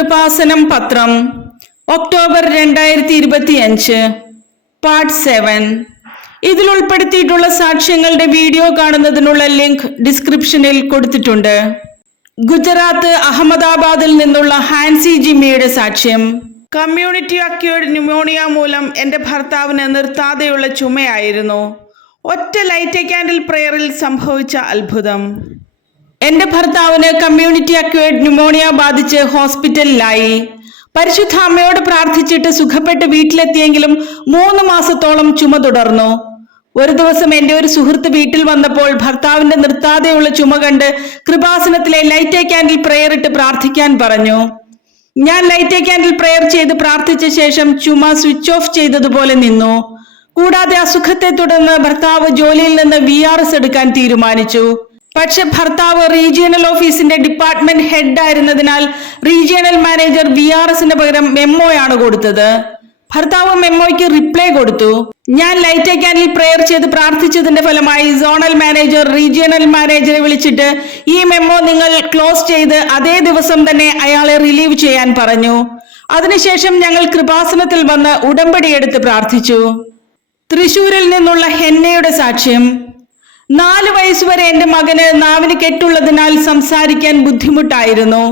കൃപാസനം പത്രം October 2025 part 7. ഇതിൽ ഉൾപ്പെടുത്തിയിട്ടുള്ള സാക്ഷ്യങ്ങളുടെ വീഡിയോ കാണുന്നതിനുള്ള ലിങ്ക് ഡിസ്ക്രിപ്ഷനിൽ കൊടുത്തിട്ടുണ്ട്. ഗുജറാത്ത് അഹമ്മദാബാദിൽ നിന്നുള്ള ഹാൻസി ജിമ്മിയുടെ സാക്ഷ്യം. കമ്മ്യൂണിറ്റി അക്യൂർഡ് ന്യൂമോണിയ മൂലം എൻ്റെ ഭർത്താവിന് നിർത്താതെയുള്ള ചുമയായിരുന്നു. ഒറ്റ ലൈറ്റ് ക്യാൻഡിൽ പ്രയറിൽ സംഭവിച്ച അത്ഭുതം. എൻ്റെ ഭർത്താവിന് കമ്മ്യൂണിറ്റി അക്യൂർഡ് ന്യൂമോണിയ ബാധിച്ച് ഹോസ്പിറ്റലിലായി. പരിശുദ്ധ അമ്മയോട് പ്രാർത്ഥിച്ചിട്ട് സുഖപ്പെട്ട് വീട്ടിലെത്തിയെങ്കിലും 3 മാസത്തോളം ചുമ തുടർന്നു. ഒരു ദിവസം എൻ്റെ ഒരു സുഹൃത്ത് വീട്ടിൽ വന്നപ്പോൾ ഭർത്താവിന്റെ നിർത്താതെയുള്ള ചുമ കണ്ട് കൃപാസനത്തിലെ ലൈറ്റ് ക്യാൻഡിൽ പ്രയർ ഇട്ട് പ്രാർത്ഥിക്കാൻ പറഞ്ഞു. ഞാൻ ലൈറ്റ് ക്യാൻഡിൽ പ്രയർ ചെയ്ത് പ്രാർത്ഥിച്ച ശേഷം ചുമ സ്വിച്ച് ഓഫ് ചെയ്തതുപോലെ നിന്നു. കൂടാതെ അസുഖത്തെ തുടർന്ന് ഭർത്താവ് ജോലിയിൽ നിന്ന് VRS എടുക്കാൻ തീരുമാനിച്ചു. പക്ഷെ ഭർത്താവ് റീജിയണൽ ഓഫീസിന്റെ ഡിപ്പാർട്ട്മെന്റ് ഹെഡ് ആയിരുന്നതിനാൽ റീജിയണൽ മാനേജർ VRSന് പകരം മെമ്മോയാണ് കൊടുത്തത്. ഭർത്താവ് മെമ്മോയ്ക്ക് റിപ്ലൈ കൊടുത്തു. ഞാൻ ലൈറ്റ് ക്യാൻഡിൽ പ്രയർ ചെയ്ത് പ്രാർത്ഥിച്ചതിന്റെ ഫലമായി സോണൽ മാനേജർ റീജിയണൽ മാനേജറെ വിളിച്ചിട്ട് ഈ മെമ്മോ നിങ്ങൾ ക്ലോസ് ചെയ്ത് അതേ ദിവസം തന്നെ അയാളെ റിലീവ് ചെയ്യാൻ പറഞ്ഞു. അതിനുശേഷം ഞങ്ങൾ കൃപാസനത്തിൽ വന്ന് ഉടമ്പടിയെടുത്ത് പ്രാർത്ഥിച്ചു. തൃശൂരിൽ നിന്നുള്ള ഹെന്നയുടെ സാക്ഷ്യം. 4 വയസ്സുവരെ എൻ്റെ മകന് നാവിന് കെട്ടുള്ളതിനാൽ സംസാരിക്കാൻ ബുദ്ധിമുട്ടായിരുന്നു.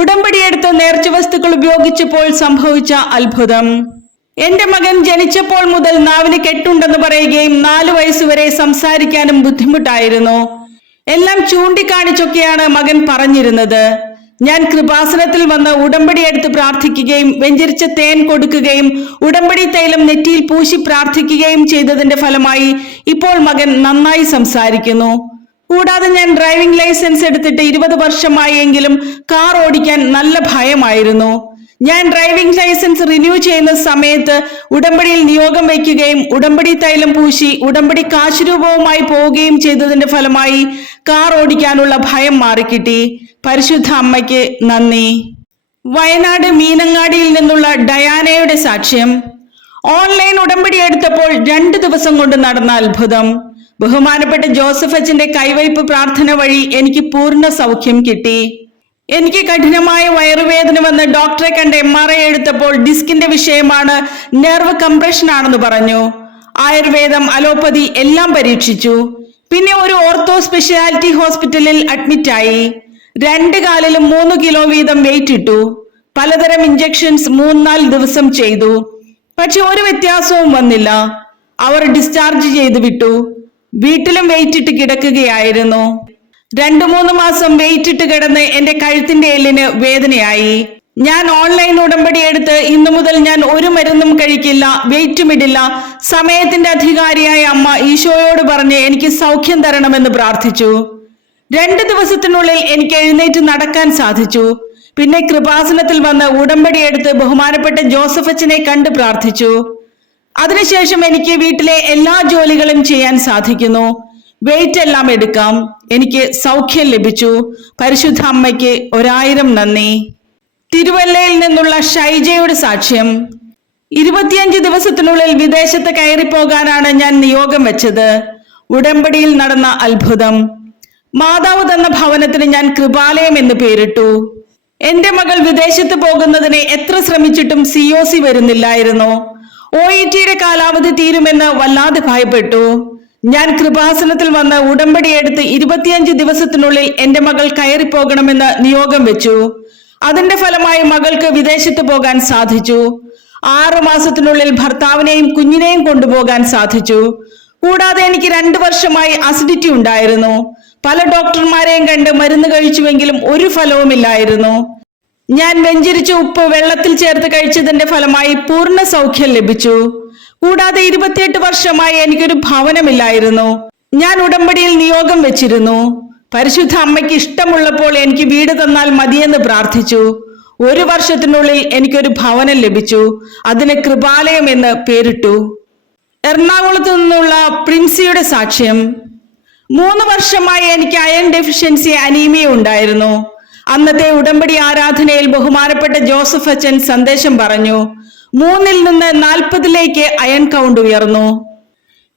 ഉടമ്പടിയെടുത്ത് നേർച്ച വസ്തുക്കൾ ഉപയോഗിച്ചപ്പോൾ സംഭവിച്ച അത്ഭുതം. എൻ്റെ മകൻ ജനിച്ചപ്പോൾ മുതൽ നാവിന് കെട്ടുണ്ടെന്ന് പറയുകയും 4 വയസ്സുവരെ സംസാരിക്കാനും ബുദ്ധിമുട്ടായിരുന്നു. എല്ലാം ചൂണ്ടിക്കാണിച്ചൊക്കെയാണ് മകൻ പറഞ്ഞിരുന്നത്. ഞാൻ കൃപാസനത്തിൽ വന്ന് ഉടമ്പടിയെടുത്ത് പ്രാർത്ഥിക്കുകയും വെഞ്ചരിച്ച തേൻ കൊടുക്കുകയും ഉടമ്പടി തൈലം നെറ്റിയിൽ പൂശി പ്രാർത്ഥിക്കുകയും ചെയ്തതിന്റെ ഫലമായി ഇപ്പോൾ മകൻ നന്നായി സംസാരിക്കുന്നു. കൂടാതെ ഞാൻ ഡ്രൈവിംഗ് ലൈസൻസ് എടുത്തിട്ട് 20 വർഷമായി എങ്കിലും കാർ ഓടിക്കാൻ നല്ല ഭയമായിരുന്നു. ഞാൻ ഡ്രൈവിംഗ് ലൈസൻസ് റിന്യൂ ചെയ്യുന്ന സമയത്ത് ഉടമ്പടിയിൽ നിയോഗം വയ്ക്കുകയും ഉടമ്പടി തൈലം പൂശി ഉടമ്പടി കാശുരൂപവുമായി പോവുകയും ചെയ്തതിന്റെ ഫലമായി കാർ ഓടിക്കാനുള്ള ഭയം മാറിക്കിട്ടി. പരിശുദ്ധ അമ്മയ്ക്ക് നന്ദി. വയനാട് മീനങ്ങാടിയിൽ നിന്നുള്ള ഡയാനയുടെ സാക്ഷ്യം. ഓൺലൈൻ ഉടമ്പടി എടുത്തപ്പോൾ 2 ദിവസം കൊണ്ട് നടന്ന അത്ഭുതം. ബഹുമാനപ്പെട്ട ജോസഫ് അച്ഛന്റെ കൈവയ്പ് പ്രാർത്ഥന വഴി എനിക്ക് പൂർണ്ണ സൗഖ്യം കിട്ടി. എനിക്ക് കഠിനമായ വയറുവേദന വന്ന് ഡോക്ടറെ കണ്ട് MRI എടുത്തപ്പോൾ ഡിസ്കിന്റെ വിഷയമാണ്, നെർവ് കംപ്രഷൻ ആണെന്ന് പറഞ്ഞു. ആയുർവേദം, അലോപ്പതി എല്ലാം പരീക്ഷിച്ചു. പിന്നെ ഒരു ഓർത്തോ സ്പെഷ്യാലിറ്റി ഹോസ്പിറ്റലിൽ അഡ്മിറ്റായി. 2 കാലിലും 3 കിലോ വീതം വെയിറ്റ് ഇട്ടു. പലതരം ഇഞ്ചക്ഷൻസ് 3-4 ദിവസം ചെയ്തു. പക്ഷെ ഒരു വ്യത്യാസവും വന്നില്ല. അവർ ഡിസ്ചാർജ് ചെയ്ത് വിട്ടു. വീട്ടിലും വെയിറ്റ് ഇട്ട് കിടക്കുകയായിരുന്നു. 2-3 മാസം വെയിറ്റ് ഇട്ട് കിടന്ന് എന്റെ കഴുത്തിന്റെ എല്ലിന് വേദനയായി. ഞാൻ ഓൺലൈൻ ഉടമ്പടി എടുത്ത് ഇന്നു മുതൽ ഞാൻ ഒരു മരുന്നും കഴിക്കില്ല, വെയിറ്റും ഇടില്ല. സമയത്തിന്റെ അധികാരിയായ അമ്മ ഈശോയോട് പറഞ്ഞ് എനിക്ക് സൗഖ്യം തരണമെന്ന് പ്രാർത്ഥിച്ചു. 2 ദിവസത്തിനുള്ളിൽ എനിക്ക് എഴുന്നേറ്റ് നടക്കാൻ സാധിച്ചു. പിന്നെ കൃപാസനത്തിൽ വന്ന് ഉടമ്പടി എടുത്ത് ബഹുമാനപ്പെട്ട ജോസഫ് അച്ഛനെ കണ്ട് പ്രാർത്ഥിച്ചു. അതിനുശേഷം എനിക്ക് വീട്ടിലെ എല്ലാ ജോലികളും ചെയ്യാൻ സാധിക്കുന്നു. വെയിറ്റ് എല്ലാം എടുക്കാം. എനിക്ക് സൗഖ്യം ലഭിച്ചു. പരിശുദ്ധ അമ്മയ്ക്ക് 1000 നന്ദി. തിരുവല്ലയിൽ നിന്നുള്ള ഷൈജയുടെ സാക്ഷ്യം. 25 ദിവസത്തിനുള്ളിൽ വിദേശത്ത് കയറിപ്പോകാനാണ് ഞാൻ നിയോഗം വെച്ചത്. ഉടമ്പടിയിൽ നടന്ന അത്ഭുതം. മാതാവ് തന്ന ഭവനത്തിന് ഞാൻ കൃപാലയം എന്ന് പേരിട്ടു. എന്റെ മകൾ വിദേശത്ത് പോകുന്നതിന് എത്ര ശ്രമിച്ചിട്ടും COC വരുന്നില്ലായിരുന്നു. OETയുടെ കാലാവധി തീരുമെന്ന് വല്ലാതെ ഭയപ്പെട്ടു. ഞാൻ കൃപാസനത്തിൽ വന്ന് ഉടമ്പടിയെടുത്ത് 25 ദിവസത്തിനുള്ളിൽ എന്റെ മകൾ കയറിപ്പോകണമെന്ന് നിയോഗം വെച്ചു. അതിന്റെ ഫലമായി മകൾക്ക് വിദേശത്ത് പോകാൻ സാധിച്ചു. 6 മാസത്തിനുള്ളിൽ ഭർത്താവിനെയും കുഞ്ഞിനെയും കൊണ്ടുപോകാൻ സാധിച്ചു. കൂടാതെ എനിക്ക് 2 വർഷമായി അസിഡിറ്റി ഉണ്ടായിരുന്നു. പല ഡോക്ടർമാരെയും കണ്ട് മരുന്ന് കഴിച്ചുവെങ്കിലും ഒരു ഫലവുമില്ലായിരുന്നു. ഞാൻ വെഞ്ചരിച്ച ഉപ്പ് വെള്ളത്തിൽ ചേർത്ത് കഴിച്ചതിന്റെ ഫലമായി പൂർണ്ണ സൗഖ്യം ലഭിച്ചു. കൂടാതെ 28 വർഷമായി എനിക്കൊരു ഭവനമില്ലായിരുന്നു. ഞാൻ ഉടമ്പടിയിൽ നിയോഗം വെച്ചിരുന്നു. പരിശുദ്ധ അമ്മയ്ക്ക് ഇഷ്ടമുള്ളപ്പോൾ എനിക്ക് വീട് തന്നാൽ മതിയെന്ന് പ്രാർത്ഥിച്ചു. 1 വർഷത്തിനുള്ളിൽ എനിക്കൊരു ഭവനം ലഭിച്ചു. അതിന് കൃപാലയം എന്ന് പേരിട്ടു. എറണാകുളത്ത് നിന്നുള്ള പ്രിൻസിയുടെ സാക്ഷ്യം. 3 വർഷമായി എനിക്ക് അയൺ ഡെഫിഷ്യൻസി അനീമിയ ഉണ്ടായിരുന്നു. അന്നത്തെ ഉടമ്പടി ആരാധനയിൽ ബഹുമാനപ്പെട്ട ജോസഫ് അച്ഛൻ സന്ദേശം പറഞ്ഞു. 3-ൽ നിന്ന് 40-ലേക്ക് അയൺ കൗണ്ട് ഉയർന്നു.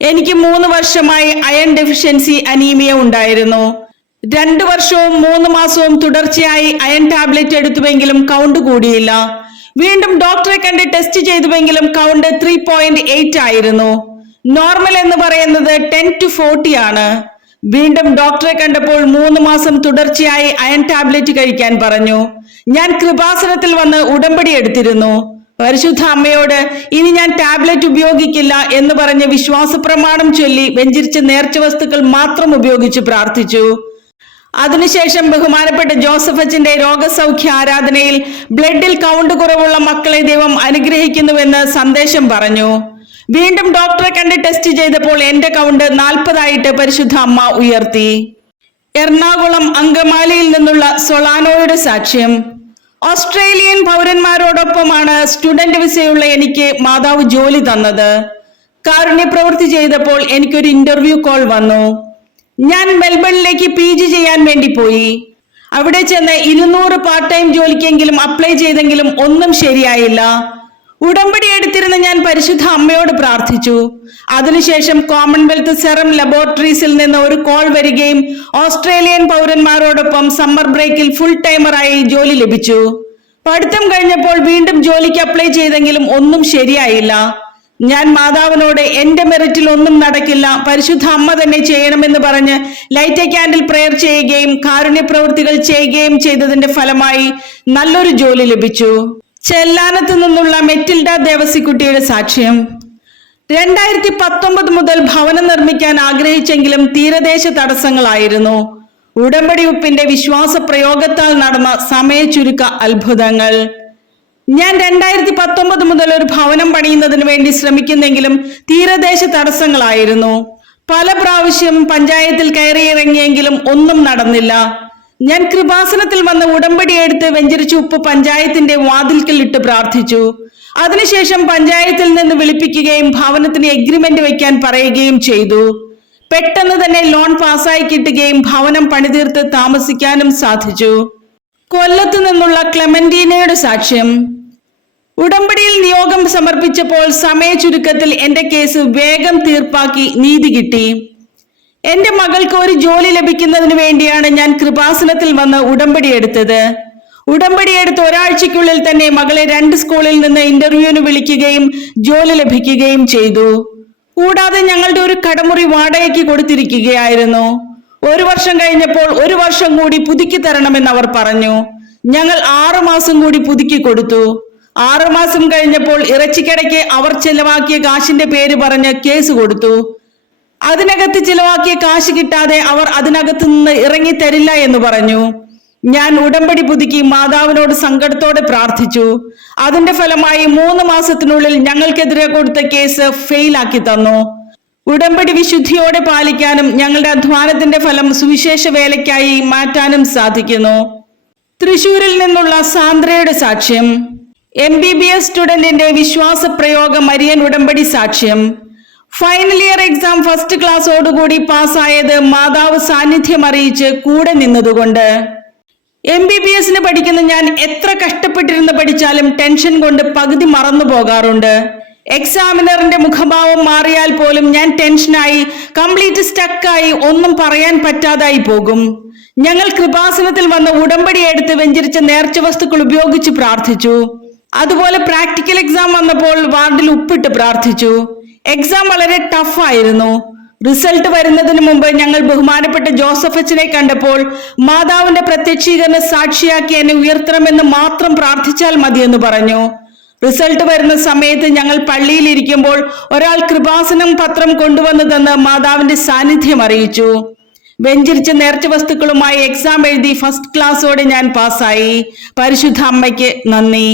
എനിക്ക് 3 വർഷമായി അയൺ ഡെഫിഷ്യൻസി അനീമിയ ഉണ്ടായിരുന്നു. 2 വർഷവും 3 മാസവും തുടർച്ചയായി അയൺ ടാബ്ലറ്റ് എടുത്തുവെങ്കിലും കൗണ്ട് കൂടിയില്ല. വീണ്ടും ഡോക്ടറെ കണ്ട് ടെസ്റ്റ് ചെയ്തുവെങ്കിലും കൗണ്ട് 3.8 ആയിരുന്നു. നോർമൽ എന്ന് പറയുന്നത് 10 to 40 ആണ്. വീണ്ടും ഡോക്ടറെ കണ്ടപ്പോൾ 3 മാസം തുടർച്ചയായി അയൺ ടാബ്ലറ്റ് കഴിക്കാൻ പറഞ്ഞു. ഞാൻ കൃപാസനത്തിൽ വന്ന് ഉടമ്പടി എടുത്തിരുന്നു. പരിശുദ്ധ അമ്മയോട് ഇനി ഞാൻ ടാബ്ലറ്റ് ഉപയോഗിക്കില്ല എന്ന് പറഞ്ഞ് വിശ്വാസ പ്രമാണം ചൊല്ലി വെഞ്ചരിച്ച നേർച്ച വസ്തുക്കൾ മാത്രം ഉപയോഗിച്ച് പ്രാർത്ഥിച്ചു. അതിനുശേഷം ബഹുമാനപ്പെട്ട ജോസഫ് അച്ഛന്റെ രോഗസൗഖ്യ ആരാധനയിൽ ബ്ലഡിൽ കൗണ്ട് കുറവുള്ള മക്കളെ ദൈവം അനുഗ്രഹിക്കുന്നുവെന്ന് സന്ദേശം പറഞ്ഞു. വീണ്ടും ഡോക്ടറെ കണ്ട് ടെസ്റ്റ് ചെയ്തപ്പോൾ എന്റെ കൗണ്ട് 40 ആയിട്ട് പരിശുദ്ധ അമ്മ ഉയർത്തി. എറണാകുളം അങ്കമാലിയിൽ നിന്നുള്ള സൊളാനോയുടെ സാക്ഷ്യം. ഓസ്ട്രേലിയൻ പൗരന്മാരോടൊപ്പമാണ് സ്റ്റുഡന്റ് വിസയുള്ള എനിക്ക് മാതാവ് ജോലി തന്നത്. കാരുണ്യ പ്രവൃത്തി ചെയ്തപ്പോൾ എനിക്കൊരു ഇന്റർവ്യൂ കോൾ വന്നു. ഞാൻ മെൽബണിലേക്ക് PG ചെയ്യാൻ വേണ്ടി പോയി. അവിടെ ചെന്ന് 200 പാർട്ട് ടൈം ജോലിക്കെങ്കിലും അപ്ലൈ ചെയ്തെങ്കിലും ഒന്നും ശരിയായില്ല. ഉടമ്പടി എടുത്തിരുന്ന ഞാൻ പരിശുദ്ധ അമ്മയോട് പ്രാർത്ഥിച്ചു. അതിനുശേഷം കോമൺവെൽത്ത് സെറം ലബോറട്ടറീസിൽ നിന്ന് ഒരു കോൾ വരികയും ഓസ്ട്രേലിയൻ പൗരന്മാരോടൊപ്പം സമ്മർ ബ്രേക്കിൽ ഫുൾ ടൈമറായി ജോലി ലഭിച്ചു. പഠിത്തം കഴിഞ്ഞപ്പോൾ വീണ്ടും ജോലിക്ക് അപ്ലൈ ചെയ്തെങ്കിലും ഒന്നും ശരിയായില്ല. ഞാൻ മാതാവിനോട് എന്റെ മെറിറ്റിൽ ഒന്നും നടക്കില്ല, പരിശുദ്ധ അമ്മ തന്നെ ചെയ്യണമെന്ന് പറഞ്ഞ് ലൈറ്റ് എ ക്യാൻഡിൽ പ്രെയർ ചെയ്യുകയും കാരുണ്യ പ്രവൃത്തികൾ ചെയ്യുകയും ചെയ്തതിന്റെ ഫലമായി നല്ലൊരു ജോലി ലഭിച്ചു. ചെല്ലാനത്ത് നിന്നുള്ള മെറ്റിൽഡ ദേവസിക്കുട്ടിയുടെ സാക്ഷ്യം. 2019 മുതൽ ഭവനം നിർമ്മിക്കാൻ ആഗ്രഹിച്ചെങ്കിലും തീരദേശ തടസ്സങ്ങളായിരുന്നു. ഉടമ്പടി ഉപ്പിന്റെ വിശ്വാസ പ്രയോഗത്താൽ നടന്ന സമയ ചുരുക്ക അത്ഭുതങ്ങൾ. ഞാൻ 2019 മുതൽ ഒരു ഭവനം പണിയുന്നതിന് വേണ്ടി ശ്രമിക്കുന്നെങ്കിലും തീരദേശ തടസ്സങ്ങളായിരുന്നു. പല പ്രാവശ്യം പഞ്ചായത്തിൽ കയറിയിറങ്ങിയെങ്കിലും ഒന്നും നടന്നില്ല. ഞാൻ കൃപാസനത്തിൽ വന്ന് ഉടമ്പടി എടുത്ത് വെഞ്ചരിച്ച ഉപ്പ് പഞ്ചായത്തിന്റെ വാതിൽക്കൽ ഇട്ട് പ്രാർത്ഥിച്ചു. അതിനുശേഷം പഞ്ചായത്തിൽ നിന്ന് വിളിപ്പിക്കുകയും ഭവനത്തിന് എഗ്രിമെന്റ് വെക്കാൻ പറയുകയും ചെയ്തു. പെട്ടെന്ന് തന്നെ ലോൺ പാസ്സായി കിട്ടുകയും ഭവനം പണിതീർത്ത് താമസിക്കാനും സാധിച്ചു. കൊല്ലത്ത് നിന്നുള്ള ക്ലെമന്റീനയുടെ സാക്ഷ്യം. ഉടമ്പടിയിൽ നിയോഗം സമർപ്പിച്ചപ്പോൾ സമയ ചുരുക്കത്തിൽ എന്റെ കേസ് വേഗം തീർപ്പാക്കി നീതി കിട്ടി. എന്റെ മകൾക്ക് ഒരു ജോലി ലഭിക്കുന്നതിന് വേണ്ടിയാണ് ഞാൻ കൃപാസനത്തിൽ വന്ന് ഉടമ്പടി എടുത്തത്. ഉടമ്പടി എടുത്ത് ഒരാഴ്ചയ്ക്കുള്ളിൽ തന്നെ മകളെ 2 സ്കൂളിൽ നിന്ന് ഇന്റർവ്യൂവിന് വിളിക്കുകയും ജോലി ലഭിക്കുകയും ചെയ്തു. കൂടാതെ ഞങ്ങളുടെ ഒരു കടമുറി വാടകയ്ക്ക് കൊടുത്തിരിക്കുകയായിരുന്നു. 1 വർഷം കഴിഞ്ഞപ്പോൾ 1 വർഷം കൂടി പുതുക്കി തരണമെന്ന് അവർ പറഞ്ഞു. ഞങ്ങൾ 6 മാസം കൂടി പുതുക്കി കൊടുത്തു. 6 മാസം കഴിഞ്ഞപ്പോൾ ഇറച്ചിക്കടയ്ക്ക് അവർ ചെലവാക്കിയ കാശിന്റെ പേര് പറഞ്ഞ് കേസ് കൊടുത്തു. അതിനകത്ത് ചിലവാക്കിയ കാശ് കിട്ടാതെ അവർ അതിനകത്ത് നിന്ന് ഇറങ്ങി തരില്ല എന്ന് പറഞ്ഞു. ഞാൻ ഉടമ്പടി പുതുക്കി മാതാവിനോട് സങ്കടത്തോടെ പ്രാർത്ഥിച്ചു. അതിന്റെ ഫലമായി 3 മാസത്തിനുള്ളിൽ ഞങ്ങൾക്കെതിരെ കൊടുത്ത കേസ് ഫെയിലാക്കി തന്നു. ഉടമ്പടി വിശുദ്ധിയോടെ പാലിക്കാനും ഞങ്ങളുടെ അധ്വാനത്തിന്റെ ഫലം സുവിശേഷ വേലയ്ക്കായി മാറ്റാനും സാധിക്കുന്നു. തൃശൂരിൽ നിന്നുള്ള സാന്ദ്രയുടെ സാക്ഷ്യം. MBBS സ്റ്റുഡന്റിന്റെ വിശ്വാസ പ്രയോഗ മരിയൻ ഉടമ്പടി സാക്ഷ്യം. ഫൈനൽ ഇയർ എക്സാം ഫസ്റ്റ് ക്ലാസ്സോടുകൂടി പാസ്സായത് മാതാവ് സാന്നിധ്യം അറിയിച്ച് കൂടെ നിന്നതുകൊണ്ട്. MBBSന് പഠിക്കുന്ന ഞാൻ എത്ര കഷ്ടപ്പെട്ടിരുന്ന് പഠിച്ചാലും ടെൻഷൻ കൊണ്ട് പകുതി മറന്നു പോകാറുണ്ട്. എക്സാമിനറിന്റെ മുഖഭാവം മാറിയാൽ പോലും ഞാൻ ടെൻഷനായി കംപ്ലീറ്റ് സ്റ്റക്കായി ഒന്നും പറയാൻ പറ്റാതായി പോകും. ഞങ്ങൾ കൃപാസനത്തിൽ വന്ന് ഉടമ്പടി എടുത്ത് വെഞ്ചരിച്ച നേർച്ച വസ്തുക്കൾ ഉപയോഗിച്ച് പ്രാർത്ഥിച്ചു. അതുപോലെ പ്രാക്ടിക്കൽ എക്സാം വന്നപ്പോൾ വാർഡിൽ ഉപ്പിട്ട് പ്രാർത്ഥിച്ചു. എക്സാം വളരെ ടഫായിരുന്നു. റിസൾട്ട് വരുന്നതിന് മുമ്പ് ഞങ്ങൾ ബഹുമാനപ്പെട്ട ജോസഫ് അച്ഛനെ കണ്ടപ്പോൾ മാതാവിന്റെ പ്രത്യക്ഷീകരണ സാക്ഷിയാക്കി എന്നെ ഉയർത്തണമെന്ന് മാത്രം പ്രാർത്ഥിച്ചാൽ മതിയെന്ന് പറഞ്ഞു. റിസൾട്ട് വരുന്ന സമയത്ത് ഞങ്ങൾ പള്ളിയിൽ ഇരിക്കുമ്പോൾ ഒരാൾ കൃപാസനം പത്രം കൊണ്ടുവന്നു തന്ന് മാതാവിന്റെ സാന്നിധ്യം അറിയിച്ചു. വെഞ്ചരിച്ച നേർച്ച വസ്തുക്കളുമായി എക്സാം എഴുതി ഫസ്റ്റ് ക്ലാസ്സോടെ ഞാൻ പാസ്സായി. പരിശുദ്ധ അമ്മയ്ക്ക് നന്ദി.